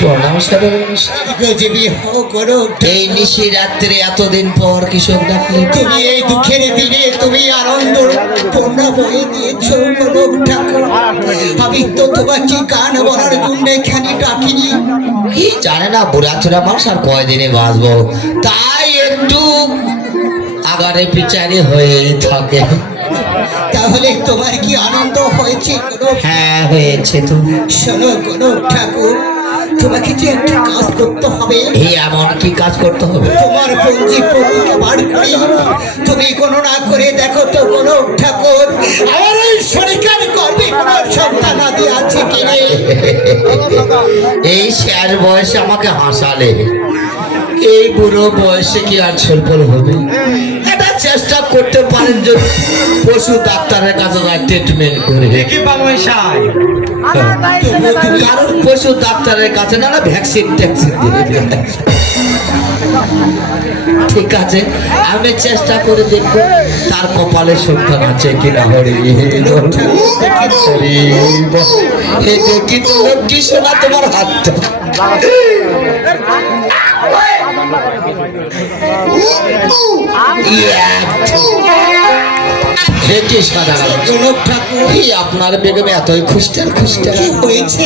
প্রণাম করো এই নিশি রাত্রে এতদিন পর কৃষক ডাকলে তুমি এই দুঃখের দিনে তুমি আনন্দ পূর্ণ বয়ে দিয়েছ করো ঠাকুর। আমি তো তোমাকে গান বলার জন্য এখানে ডাকিনি। কি জানে না বুড়া চোরা মানুষ আর কয়দিনে বাঁচবো। তাই একটু আগারে পিচারি হয়ে থাকে। তাহলে তোমার কি আনন্দ হয়েছে হ্যাঁ হয়েছে তো। শোনো কোনো ঠাকুর তোমাকে যে একটা কাজ করতে হবে এই এমন কি কাজ করতে হবে? তোমার পঞ্জি পত্রিকা বার করি তুমি কোনো না করে দেখো তো কোনো ঠাকুর আমার এই শরীরের গর্বে কোনো সন্তান আদি আছে কি রে এই শেষ বয়সে আমাকে হাসালে। এই বুড়ো বয়সে কি আর ছলপল হবে? এটা চেষ্টা করতে পারেন যে পশু ডাক্তারের কাছে ট্রিটমেন্ট করে। কি তবুও তুমি কারণ পশু ডাক্তারের কাছে না না ভ্যাকসিন ট্যাক্সিন দিয়ে ঠিক আছে আমি চেষ্টা করে দেখব তার কপালে সন্তান আছে কিনা হরি এই লক্ষ্মী শোনা তোমার হাতটা। কোনো আপনার বেগম এতই খুঁজতেন কি হয়েছে?